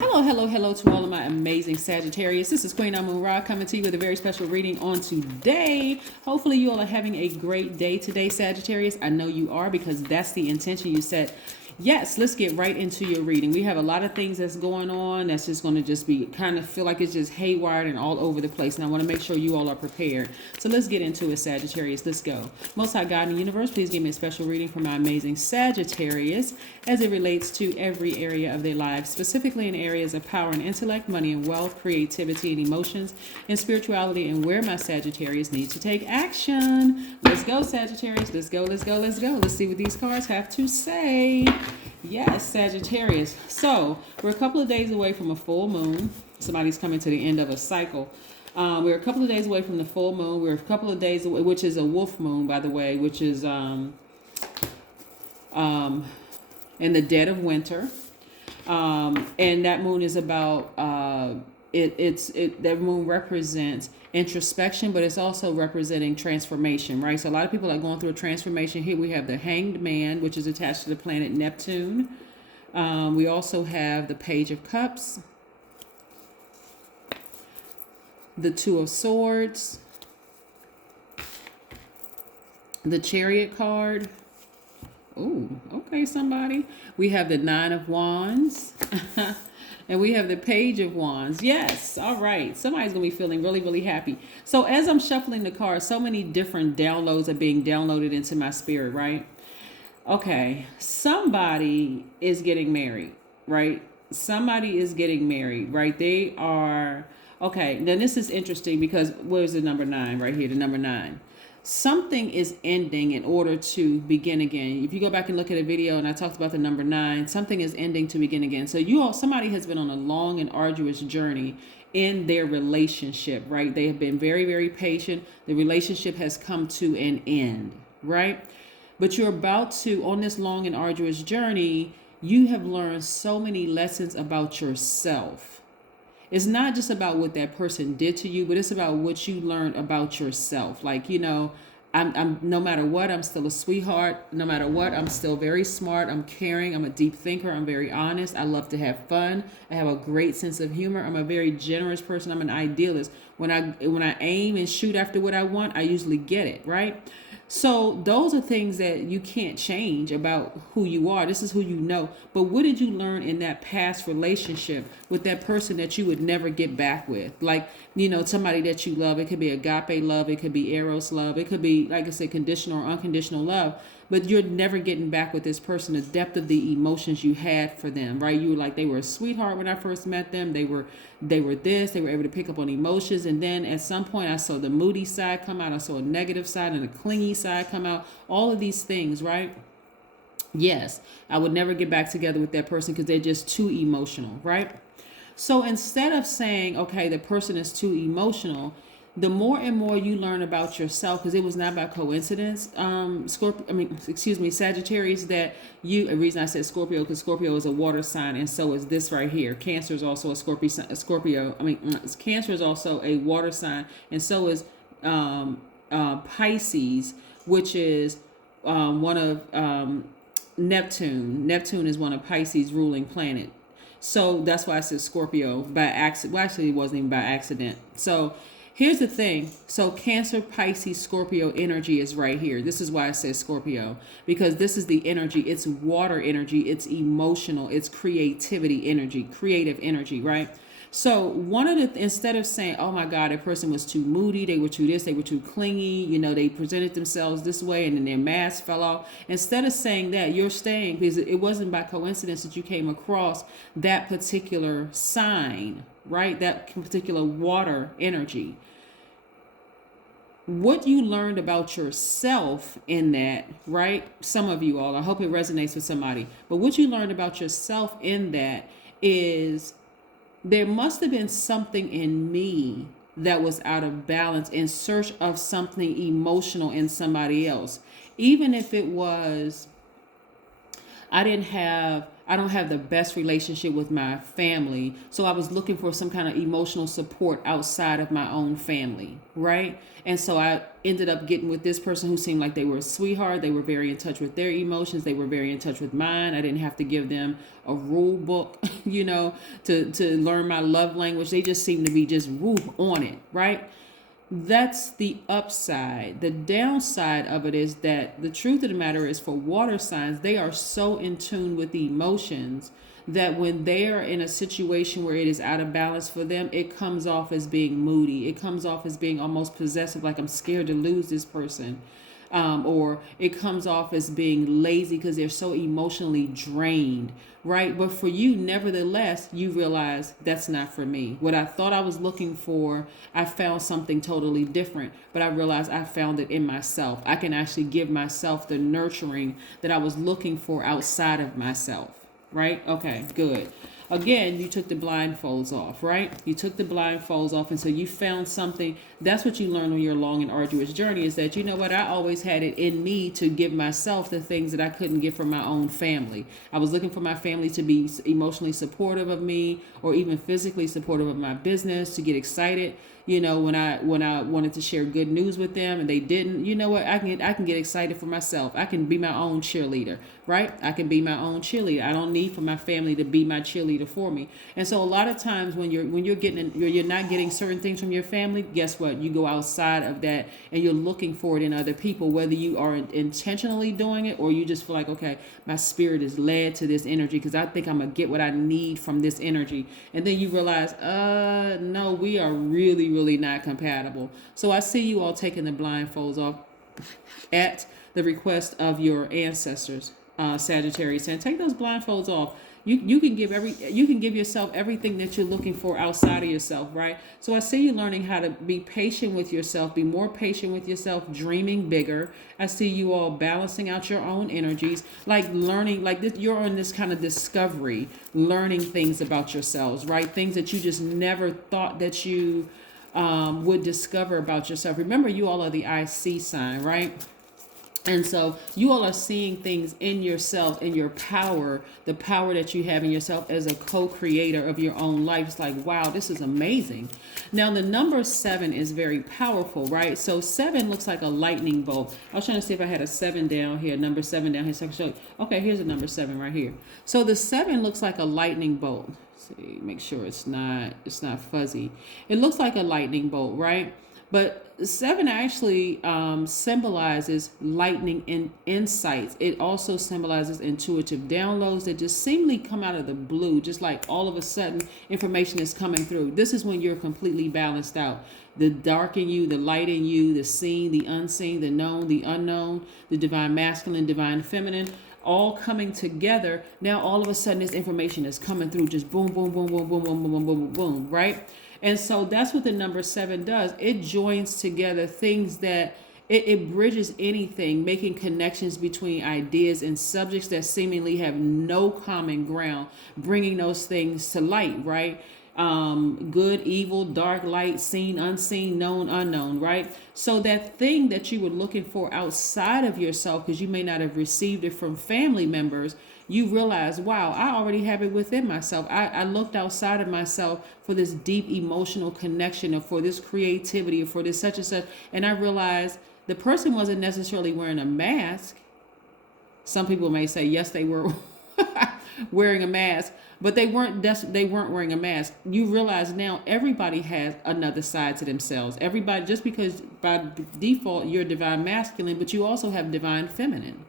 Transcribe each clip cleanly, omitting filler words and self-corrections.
Hello, hello, hello to all of my amazing Sagittarius. This is Queen Amun Ra coming to you with a very special reading on today. Hopefully you all are having a great day today, Sagittarius. I know you are because that's the intention you set. Yes, let's get right into your reading. We have a lot of things that's going on that's just going to just be kind of feel like it's just haywire and all over the place. And I want to make sure you all are prepared. So let's get into it, Sagittarius. Let's go. Most High God in the universe, please give me a special reading for my amazing Sagittarius as it relates to every area of their lives, specifically in areas of power and intellect, money and wealth, creativity and emotions, and spirituality, and where my Sagittarius needs to take action. Let's go, Sagittarius. Let's go, let's go, let's go. Let's see what these cards have to say. Yes, Sagittarius. So we're a couple of days away from a full moon. Somebody's coming to the end of a cycle. We're a couple of days away from the full moon. We're a couple of days away, which is a wolf moon, by the way, which is in the dead of winter. And that moon is about that moon represents introspection, but it's also representing transformation, right? So a lot of people are going through a transformation. Here we have the Hanged Man, which is attached to the planet Neptune. We also have the Page of Cups, the Two of Swords, the Chariot card. Oh, okay, somebody. We have the Nine of Wands. And we have the Page of Wands. Yes. All right. Somebody's going to be feeling really, really happy. So as I'm shuffling the cards, so many different downloads are being downloaded into my spirit, right? Okay. Somebody is getting married, right? Somebody is getting married, right? They are... Okay. Then this is interesting because where's the number 9 right here? The number 9. Something is ending in order to begin again. If you go back and look at a video and I talked about the number 9, something is ending to begin again. So somebody has been on a long and arduous journey in their relationship, right? They have been very, very patient. The relationship has come to an end, right? But you're about to, on this long and arduous journey, you have learned so many lessons about yourself. It's not just about what that person did to you, but it's about what you learned about yourself. Like, I'm no matter what, I'm still a sweetheart. No matter what, I'm still very smart. I'm caring. I'm a deep thinker. I'm very honest. I love to have fun. I have a great sense of humor. I'm a very generous person. I'm an idealist. When I aim and shoot after what I want, I usually get it, right? So those are things that you can't change about who you are. This is who you know. But what did you learn in that past relationship with that person that you would never get back with? Like, somebody that you love. It could be agape love. It could be eros love. It could be, like I said, conditional or unconditional love. But you're never getting back with this person the depth of the emotions you had for them, right? You were like, they were a sweetheart when I first met them. They were this. They were able to pick up on emotions. And then at some point, I saw the moody side come out. I saw a negative side and a clingy side come out. All of these things, right? Yes, I would never get back together with that person because they're just too emotional, right? So instead of saying, okay, the person is too emotional, the more and more you learn about yourself, because it was not by coincidence, Sagittarius, the reason I said Scorpio, because Scorpio is a water sign, and so is this right here. Cancer is also a Cancer is also a water sign, and so is Pisces, which is one of Neptune. Neptune is one of Pisces' ruling planet. So that's why I said Scorpio by accident. Well, actually, it wasn't even by accident. So here's the thing. So Cancer, Pisces, Scorpio energy is right here. This is why I said Scorpio, because this is the energy. It's water energy. It's emotional. It's creativity energy, creative energy, right? So instead of saying, oh my God, that person was too moody, they were too this, they were too clingy, they presented themselves this way and then their mask fell off. Instead of saying that, you're staying because it wasn't by coincidence that you came across that particular sign, right? That particular water energy. What you learned about yourself in that, right? Some of you all, I hope it resonates with somebody, but what you learned about yourself in that is there must have been something in me that was out of balance in search of something emotional in somebody else. Even if it was I don't have the best relationship with my family. So I was looking for some kind of emotional support outside of my own family, right? And so I ended up getting with this person who seemed like they were a sweetheart. They were very in touch with their emotions. They were very in touch with mine. I didn't have to give them a rule book, to learn my love language. They just seemed to be just on it, right? That's the upside. The downside of it is that the truth of the matter is, for water signs, they are so in tune with the emotions that when they are in a situation where it is out of balance for them, it comes off as being moody. It comes off as being almost possessive, like I'm scared to lose this person. Or it comes off as being lazy because they're so emotionally drained, right? But for you, nevertheless, you realize that's not for me. What I thought I was looking for, I found something totally different, but I realized I found it in myself. I can actually give myself the nurturing that I was looking for outside of myself, right? Okay, good. Again, you took the blindfolds off, right? You took the blindfolds off, and so you found something. That's what you learn on your long and arduous journey, is that, you know what, I always had it in me to give myself the things that I couldn't get from my own family. I was looking for my family to be emotionally supportive of me, or even physically supportive of my business, to get excited, when I wanted to share good news with them and they didn't. You know what, I can get excited for myself. I can be my own cheerleader, right? I can be my own cheerleader. I don't need for my family to be my cheerleader for me. And so a lot of times when you're you're not getting certain things from your family, guess what? You go outside of that and you're looking for it in other people, whether you are intentionally doing it or you just feel like, okay, my spirit is led to this energy because I think I'm gonna get what I need from this energy. And then you realize, no, we are really not compatible. So I see you all taking the blindfolds off at the request of your ancestors, Sagittarius, and take those blindfolds off. You can give yourself everything that you're looking for outside of yourself, right? So I see you learning how to be patient with yourself, be more patient with yourself, dreaming bigger. I see you all balancing out your own energies, like learning, like this, you're on this kind of discovery, learning things about yourselves, right? Things that you just never thought that you would discover about yourself. Remember, you all are the IC sign, right? And so you all are seeing things in yourself, in your power, the power that you have in yourself as a co-creator of your own life. It's like, wow, this is amazing. Now, the number 7 is very powerful, right? So 7 looks like a lightning bolt. I was trying to see if I had a 7 down here, number 7 down here, so I can show you. Okay, here's a number 7 right here. So the 7 looks like a lightning bolt. Let's see, make sure it's not fuzzy. It looks like a lightning bolt, right? But 7 actually symbolizes lightning in insights. It also symbolizes intuitive downloads that just seemingly come out of the blue, just like all of a sudden information is coming through. This is when you're completely balanced out. The dark in you, the light in you, the seen, the unseen, the known, the unknown, the divine masculine, divine feminine, all coming together. Now all of a sudden this information is coming through, just boom, boom, boom, boom, boom, boom, boom, boom, boom, boom, right? And so that's what the number 7 does. It joins together things that it bridges anything, making connections between ideas and subjects that seemingly have no common ground, bringing those things to light, right? Good, evil, dark, light, seen, unseen, known, unknown, right? So that thing that you were looking for outside of yourself, because you may not have received it from family members, you realize, wow, I already have it within myself. I looked outside of myself for this deep emotional connection, or for this creativity, or for this such and such. And I realized the person wasn't necessarily wearing a mask. Some people may say, yes, they were wearing a mask, but they weren't wearing a mask. You realize now everybody has another side to themselves. Everybody, just because by default you're divine masculine, but you also have divine feminine.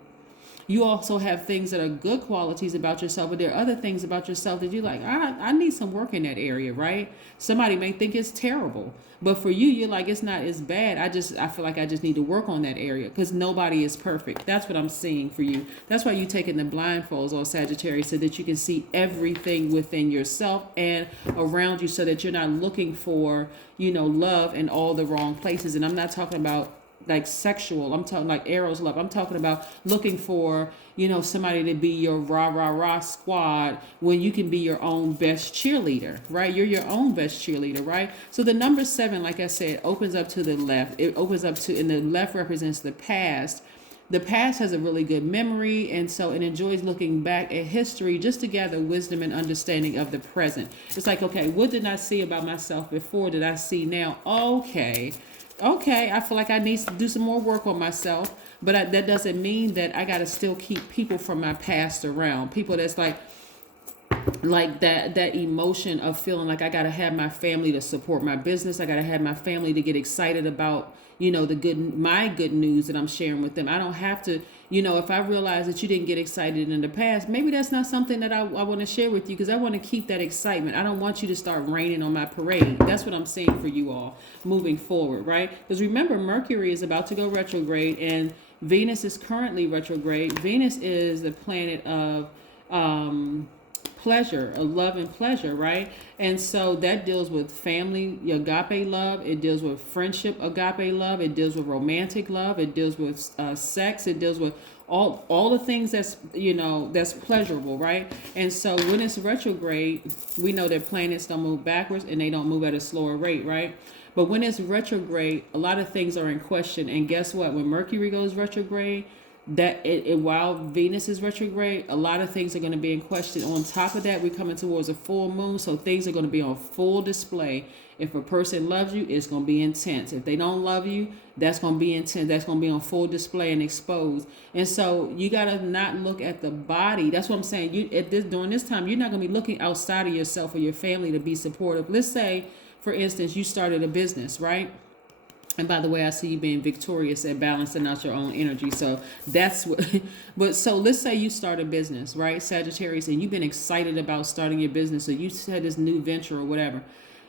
You also have things that are good qualities about yourself, but there are other things about yourself that you're like, I need some work in that area, right? Somebody may think it's terrible, but for you, you're like, it's not as bad. I feel like I just need to work on that area, because nobody is perfect. That's what I'm seeing for you. That's why you're taking the blindfolds on, Sagittarius, so that you can see everything within yourself and around you, so that you're not looking for, love in all the wrong places. And I'm not talking about like sexual, I'm talking like Eros love. I'm talking about looking for, somebody to be your rah squad, when you can be your own best cheerleader, right? You're your own best cheerleader, right? So the number 7, like I said, opens up to the left. It opens up to, and the left represents the past. The past has a really good memory, and so it enjoys looking back at history just to gather wisdom and understanding of the present. It's like, okay, what did I see about myself before that I see now? Okay, I feel like I need to do some more work on myself, but that doesn't mean that I got to still keep people from my past around. People that's like that emotion of feeling like I got to have my family to support my business. I got to have my family to get excited about, my good news that I'm sharing with them. I don't have to, if I realize that you didn't get excited in the past, maybe that's not something that I want to share with you, because I want to keep that excitement. I don't want you to start raining on my parade. That's what I'm saying for you all moving forward, right? Because remember, Mercury is about to go retrograde and Venus is currently retrograde. Venus is the planet of pleasure, of love and pleasure, right? And so that deals with family, agape love. It deals with friendship, agape love. It deals with romantic love. It deals with sex. It deals with all the things that's pleasurable, right? And so when it's retrograde, we know that planets don't move backwards and they don't move at a slower rate, right? But when it's retrograde, a lot of things are in question. And guess what? When Mercury goes retrograde, while Venus is retrograde, a lot of things are going to be in question. On top of that, we're coming towards a full moon, so things are going to be on full display. If a person loves you, it's going to be intense. If they don't love you, that's going to be intense. That's going to be on full display and exposed. And so you got to not look at the body. That's what I'm saying. During this time, you're not going to be looking outside of yourself or your family to be supportive. Let's say, for instance, you started a business, right? And by the way, I see you being victorious at balancing out your own energy. So that's what, but so let's say you start a business, right, Sagittarius, and you've been excited about starting your business, or you had this new venture or whatever.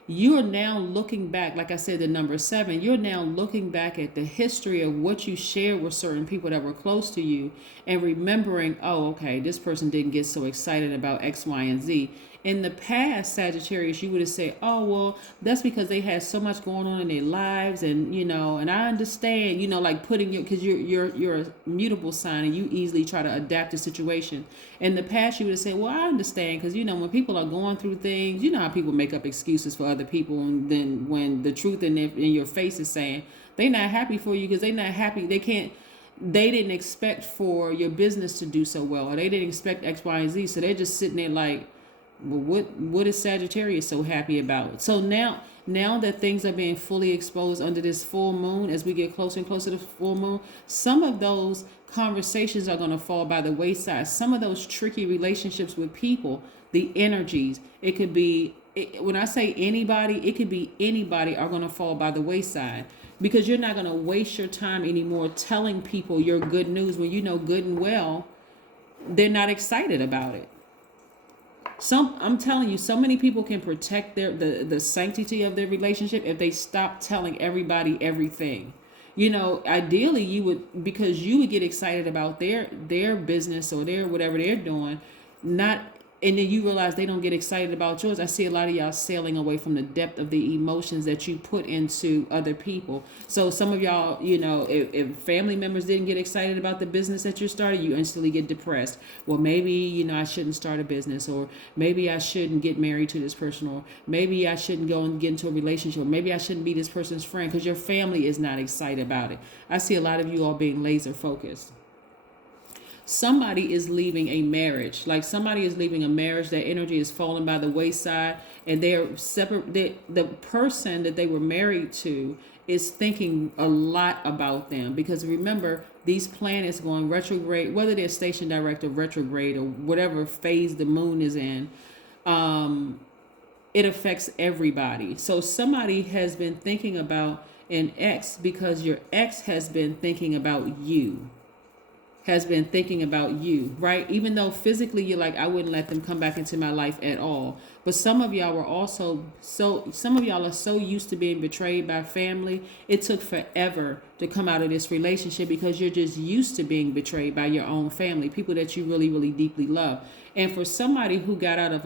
You are now looking back, like I said, the number 7, you're now looking back at the history of what you shared with certain people that were close to you and remembering, oh, okay, this person didn't get so excited about X, Y, and Z. In the past, Sagittarius, you would have said, oh, well, that's because they had so much going on in their lives. And, and I understand, like putting because you're a mutable sign and you easily try to adapt to situation. In the past, you would have said, well, I understand, because, when people are going through things, how people make up excuses for other people. And then when the truth in your face is saying they're not happy for you because they're not happy. They didn't expect for your business to do so well, or they didn't expect X, Y, and Z. So they're just sitting there like, well, what is Sagittarius so happy about? So now that things are being fully exposed under this full moon, as we get closer and closer to the full moon, some of those conversations are going to fall by the wayside. Some of those tricky relationships with people, the energies, it could be, when I say anybody, it could be anybody, are going to fall by the wayside, because you're not going to waste your time anymore telling people your good news when you know good and well they're not excited about it. I'm telling you, so many people can protect the sanctity of their relationship if they stop telling everybody everything. Ideally you would, because you would get excited about their business or their whatever they're doing, and then you realize they don't get excited about yours. I see a lot of y'all sailing away from the depth of the emotions that you put into other people. So some of y'all, if family members didn't get excited about the business that you started, you instantly get depressed. Well, maybe, I shouldn't start a business, or maybe I shouldn't get married to this person, or maybe I shouldn't go and get into a relationship, or maybe I shouldn't be this person's friend, because your family is not excited about it. I see a lot of you all being laser focused. Somebody is leaving a marriage. Like somebody is leaving a marriage. Their energy is falling by the wayside, and they're separate. The person that they were married to is thinking a lot about them, because remember, these planets going retrograde, whether they're station direct or retrograde or whatever phase the moon is in, it affects everybody. So somebody has been thinking about an ex because your ex has been thinking about you. Right? Even though physically you're like, I wouldn't let them come back into my life at all. But some of y'all are so used to being betrayed by family. It took forever to come out of this relationship because you're just used to being betrayed by your own family, people that you really, really deeply love. And for somebody who got out of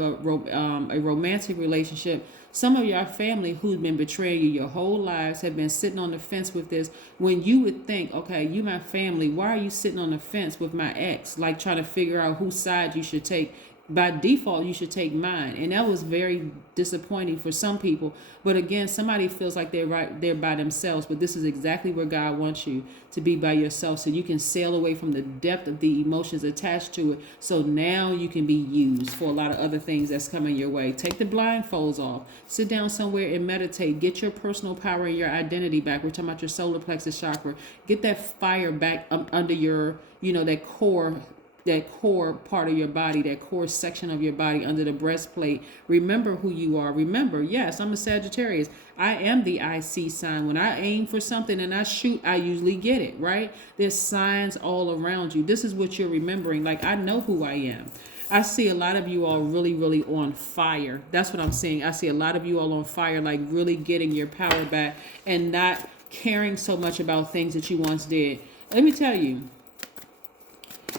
a romantic relationship, some of your family who's been betraying you your whole lives have been sitting on the fence with this, when you would think, okay, you my family, why are you sitting on the fence with my ex? Like trying to figure out whose side you should take. By default, you should take mine. And that was very disappointing for some people. But again, somebody feels like they're right there by themselves. But this is exactly where God wants you to be, by yourself, so you can sail away from the depth of the emotions attached to it. So now you can be used for a lot of other things that's coming your way. Take the blindfolds off. Sit down somewhere and meditate. Get your personal power and your identity back. We're talking about your solar plexus chakra. Get that fire back under your, that core part of your body, that core section of your body under the breastplate. Remember who you are. Remember, yes, I'm a Sagittarius. I am the IC sign. When I aim for something and I shoot, I usually get it, right? There's signs all around you. This is what you're remembering. Like, I know who I am. I see a lot of you all really, really on fire. That's what I'm seeing. I see a lot of you all on fire, like really getting your power back and not caring so much about things that you once did. Let me tell you,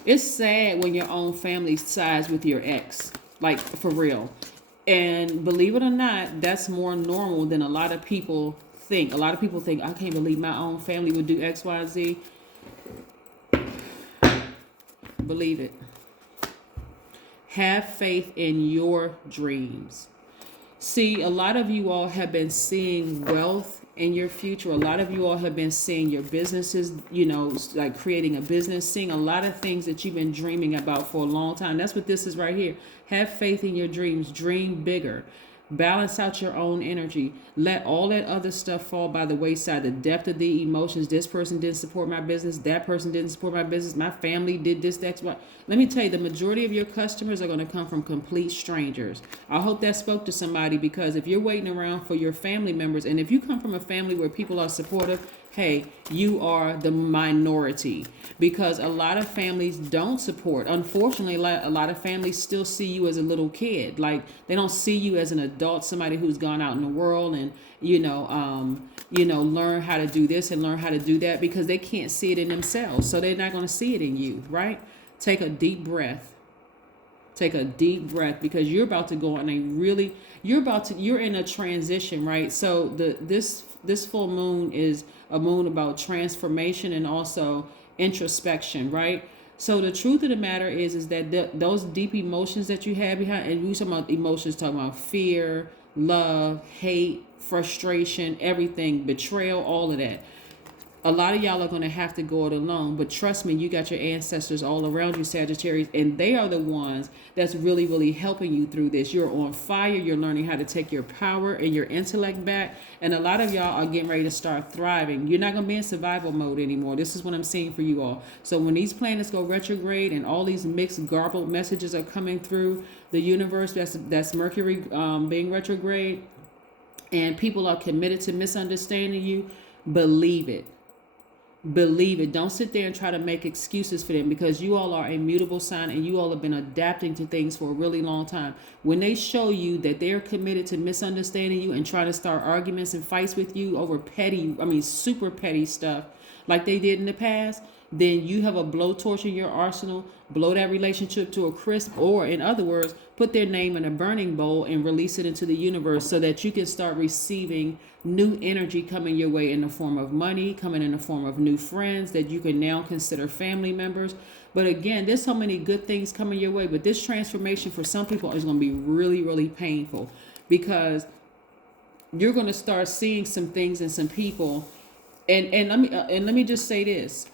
it's sad when your own family sides with your ex, like for real. And believe it or not, that's more normal than a lot of people think. A lot of people think, I can't believe my own family would do X, Y, Z. Believe it. Have faith in your dreams. See, a lot of you all have been seeing wealth in your future. A lot of you all have been seeing your businesses, like creating a business, seeing a lot of things that you've been dreaming about for a long time. That's what this is right here. Have faith in your dreams. Dream bigger. Balance out your own energy. Let all that other stuff fall by the wayside. The depth of the emotions. This person didn't support my business. That person didn't support my business. My family did this, that's what. Let me tell you, the majority of your customers are going to come from complete strangers. I hope that spoke to somebody, because if you're waiting around for your family members, and if you come from a family where people are supportive, hey, you are the minority, because a lot of families don't support. Unfortunately, a lot of families still see you as a little kid. Like, they don't see you as an adult, somebody who's gone out in the world and, learn how to do this and learn how to do that, because they can't see it in themselves. So they're not going to see it in you, right? Take a deep breath. Take a deep breath, because you're about to go on you're in a transition, right? So this full moon is a moon about transformation and also introspection, right? So the truth of the matter is that those deep emotions that you have behind, and we talking about emotions, talking about fear, love, hate, frustration, everything, betrayal, all of that. A lot of y'all are going to have to go it alone, but trust me, you got your ancestors all around you, Sagittarius, and they are the ones that's really, really helping you through this. You're on fire. You're learning how to take your power and your intellect back, and a lot of y'all are getting ready to start thriving. You're not going to be in survival mode anymore. This is what I'm seeing for you all. So when these planets go retrograde and all these mixed, garbled messages are coming through the universe, that's Mercury being retrograde, and people are committed to misunderstanding you, believe it. Believe it. Don't sit there and try to make excuses for them, because you all are a mutable sign and you all have been adapting to things for a really long time. When they show you that they're committed to misunderstanding you and trying to start arguments and fights with you over super petty stuff like they did in the past, then you have a blowtorch in your arsenal. Blow that relationship to a crisp, or in other words, put their name in a burning bowl and release it into the universe, so that you can start receiving new energy coming your way in the form of money, coming in the form of new friends that you can now consider family members. But again, there's so many good things coming your way, but this transformation for some people is going to be really, really painful, because you're going to start seeing some things in some people. And let me just say this.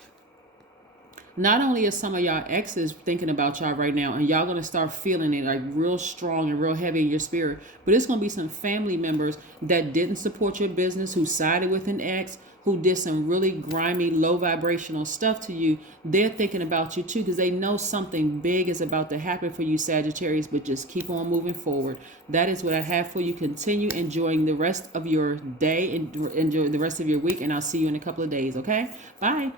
Not only are some of y'all exes thinking about y'all right now, and y'all going to start feeling it like real strong and real heavy in your spirit, but it's going to be some family members that didn't support your business, who sided with an ex, who did some really grimy, low vibrational stuff to you. They're thinking about you too, because they know something big is about to happen for you, Sagittarius, but just keep on moving forward. That is what I have for you. Continue enjoying the rest of your day and enjoy the rest of your week, and I'll see you in a couple of days, okay? Bye.